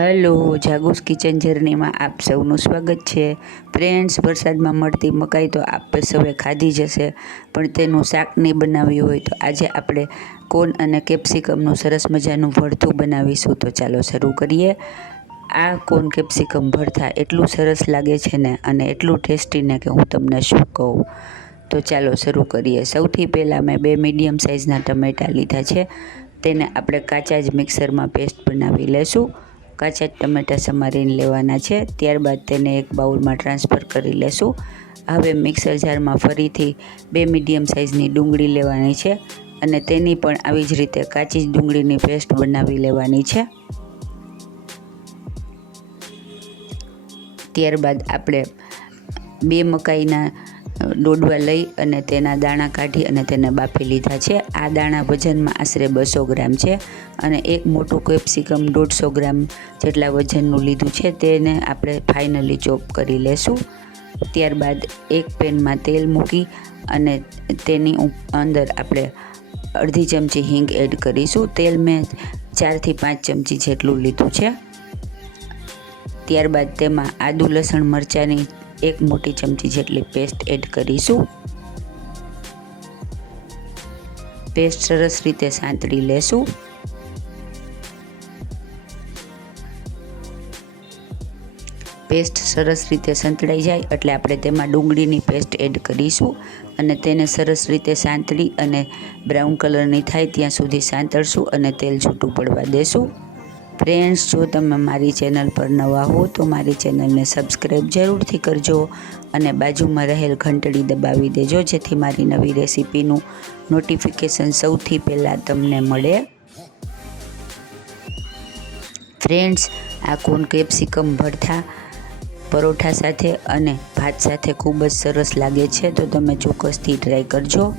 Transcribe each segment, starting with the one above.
Hello, જાગુસ kitchen જર્નીમાં આપ સૌનું સ્વાગત છે. ફ્રેન્ડ્સ, વરસાદમાં મળતી મકાઈ તો આપ સૌએ ખાધી જ હશે. પણ તેનું શાક નહીં બનાવ્યું હોય તો આજે આપણે કોન અને કેપ્સિકમનું સરસ મજાનું ભરથું બનાવીશું. તો ચાલો શરૂ કરીએ. આ કોન કેપ્સિકમ ભરથા એટલું સરસ લાગે છે ને અને એટલું ટેસ્ટી ને કે હું તમને શું કહું. તો ચાલો શરૂ કરીએ. સૌથી પહેલાં મેં બે મીડિયમ સાઇઝના ટમેટાં લીધા છે. તેને આપણે કાચા જ મિક્સરમાં પેસ્ટ બનાવી લેશું. કાચા ટમેટા સમારીને લેવાના છે. ત્યારબાદ તેને એક બાઉલમાં ટ્રાન્સફર કરી લેશું. હવે મિક્સર જારમાં ફરીથી બે મીડિયમ સાઇઝની ડુંગળી લેવાની છે અને તેની પણ આવી જ રીતે કાચી ડુંગળીની પેસ્ટ બનાવી લેવાની છે. ત્યારબાદ આપણે બે મકાઈના દોડવા લઈ અને તેના દાણા કાઢી અને તેને બાફી લીધા છે. આ દાણા વજનમાં આશરે બસો ગ્રામ છે અને એક મોટું કેપ્સિકમ દોઢસો ગ્રામ જેટલા વજનનું લીધું છે તેને આપણે ફાઇનલી ચોપ કરી લેશું. ત્યારબાદ એક પેનમાં તેલ મૂકી અને તેની અંદર આપણે અડધી ચમચી હિંગ એડ કરીશું. તેલ મેં ચારથી પાંચ ચમચી જેટલું લીધું છે. ત્યારબાદ તેમાં આદુ લસણ મરચાંની એક મોટી ચમચી જેટલી પેસ્ટ એડ કરીશું. પેસ્ટ સરસ રીતે સાંતળી લેશું. પેસ્ટ સરસ રીતે સંતળાઈ જાય એટલે આપણે તેમાં ડુંગળીની પેસ્ટ એડ કરીશું અને તેને સરસ રીતે સાંતળી અને બ્રાઉન કલરની થાય ત્યાં સુધી સાંતળશું અને તેલ છૂટું પડવા દેશું. ફ્રેન્ડ્સ જો તમે મારી ચેનલ પર નવા હો, તો મારી ચેનલને સબસ્ક્રાઈબ જરૂરથી કરજો અને બાજુમાં રહેલ ઘંટડી દબાવી દેજો, જેથી મારી નવી રેસીપીનું નોટિફિકેશન સૌથી પહેલાં તમને મળે. ફ્રેન્ડ્સ આ કોન કેપ્સિકમ ભરથા, પરોઠા સાથે અને ભાત સાથે ખૂબ જ સરસ લાગે છે, તો તમે ચોક્કસથી ટ્રાય કરજો.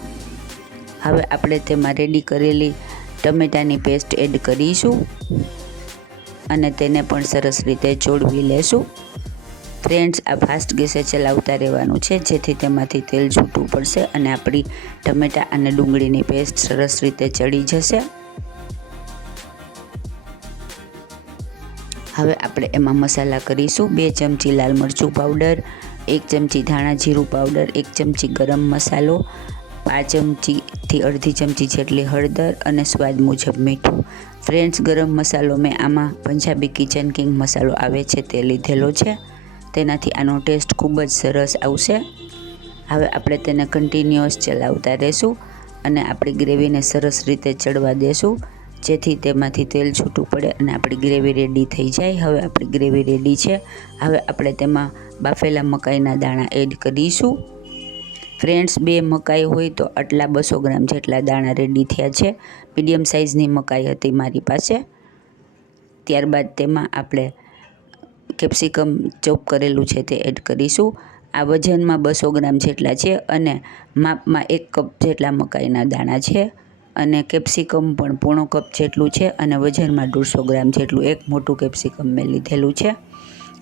હવે આપણે તેમાં રેડી કરેલી ટમેટાની પેસ્ટ એડ કરીશું. અને તેને પણ સરસ રીતે ચોળવી લેશું. ફ્રેન્ડ્સ આ ફાસ્ટ ગેસે ચલાવતા રહેવાનું છે, જેથી તેમાંથી તેલ છૂટું પડશે અને આપણી ટમેટા અને ડુંગળીની પેસ્ટ સરસ રીતે ચડી જશે. હવે આપણે એમાં મસાલા કરીશું, બે ચમચી લાલ મરચું પાવડર એક ચમચી ધાણા જીરું પાવડર એક ચમચી ગરમ મસાલો પાંચ ચમચીથી અડધી ચમચી જેટલી હળદર અને સ્વાદ મુજબ મીઠું. ફ્રેન્ડ્સ ગરમ મસાલો મેં આમાં પંજાબી કિચન કિંગ મસાલો આવે છે તે લીધેલો છે. તેનાથી આનો ટેસ્ટ ખૂબ જ સરસ આવશે. હવે આપણે તેને કન્ટિન્યુઅસ ચલાવતા રહેશું અને આપણી ગ્રેવીને સરસ રીતે ચડવા દેશું. જેથી તેમાંથી તેલ છૂટું પડે અને આપણી ગ્રેવી રેડી થઈ જાય. હવે આપણી ગ્રેવી રેડી છે. હવે આપણે તેમાં બાફેલા મકાઈના દાણા એડ કરીશું. ફ્રેન્ડ્સ બે મકાઈ હોય તો આટલા બસો ગ્રામ જેટલા દાણા રેડી થયા છે. મીડિયમ સાઇઝની મકાઈ હતી મારી પાસે. ત્યારબાદ તેમાં આપણે કેપ્સિકમ ચોપ કરેલું છે તે એડ કરીશું. આ વજનમાં બસો ગ્રામ જેટલા છે અને માપમાં એક કપ જેટલા મકાઈના દાણા છે અને કેપ્સિકમ પણ પોણો કપ જેટલું છે અને વજનમાં દોઢસો ગ્રામ જેટલું એક મોટું કેપ્સિકમ મેં લીધેલું છે.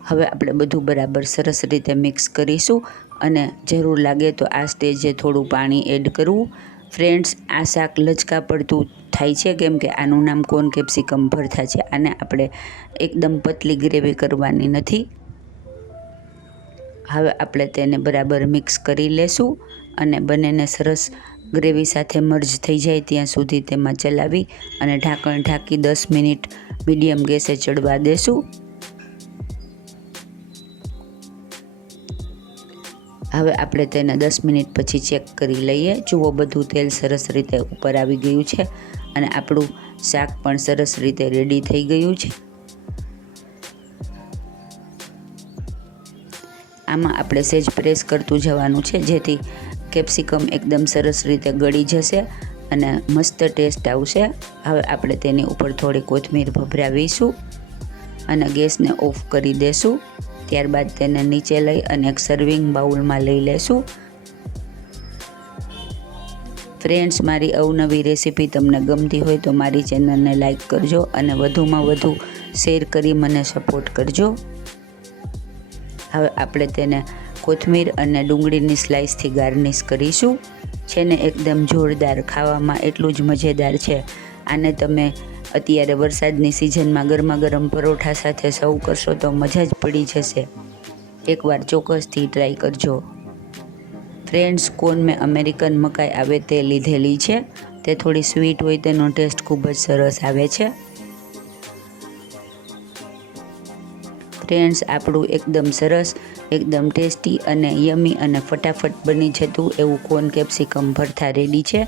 હવે આપણે બધું બરાબર સરસ રીતે મિક્સ કરીશું. અને જરૂર લાગે તો આ સ્ટેજે થોડું પાણી એડ કરવું. ફ્રેન્ડ્સ, આ શાક લચકા પડતું થાય છે, કેમ કે આનું નામ કોન કેપ્સિકમ ભરથા છે, આને આપણે એકદમ પતલી ગ્રેવી કરવાની નથી. હવે આપણે તેને બરાબર મિક્સ કરી લેશું અને બંનેને સરસ ગ્રેવી સાથે મર્જ થઈ જાય ત્યાં સુધી તેમાં ચલાવી અને ઢાંકણ ઢાંકી દસ મિનિટ મીડિયમ ગેસે ચડવા દેશું. હવે આપણે તેને દસ મિનિટ પછી ચેક કરી લઈએ. જુઓ, બધું તેલ સરસ રીતે ઉપર આવી ગયું છે અને આપણું શાક પણ સરસ રીતે રેડી થઈ ગયું છે. આમાં આપણે સેજ પ્રેસ કરતું જવાનું છે, જેથી કેપ્સિકમ એકદમ સરસ રીતે ગળી જશે અને મસ્ત ટેસ્ટ આવશે. હવે આપણે તેની ઉપર થોડી કોથમીર ભભરાવીશું અને ગેસને ઓફ કરી દેશું. ત્યારબાદ તેને નીચે લઈ અને એક સર્વિંગ બાઉલમાં લઈ લેશું. ફ્રેન્ડ્સ મારી અવનવી રેસીપી તમને ગમતી હોય તો મારી ચેનલને લાઈક કરજો અને વધુમાં વધુ શેર કરી મને સપોર્ટ કરજો. હવે આપણે તેને કોથમીર અને ડુંગળીની સ્લાઇસથી ગાર્નિશ કરીશું. છે ને, એકદમ જોરદાર, ખાવામાં એટલું જ મજેદાર છે. આને તમે અત્યારે વરસાદની સિઝનમાં ગરમા ગરમ પરોઠા સાથે સર્વ કરશો તો મજા જ પડી જશે. એકવાર ચોક્કસથી ટ્રાય કરજો. ફ્રેન્ડ્સ કોન મેં અમેરિકન મકાઈ આવે તે લીધેલી છે? તે થોડી સ્વીટ હોય તેનો ટેસ્ટ ખૂબ જ સરસ આવે છે. ફ્રેન્ડ્સ આપણું એકદમ સરસ, એકદમ ટેસ્ટી અને યમી અને ફટાફટ બની જતું એવું કોન કેપ્સિકમ ભરથા રેડી છે?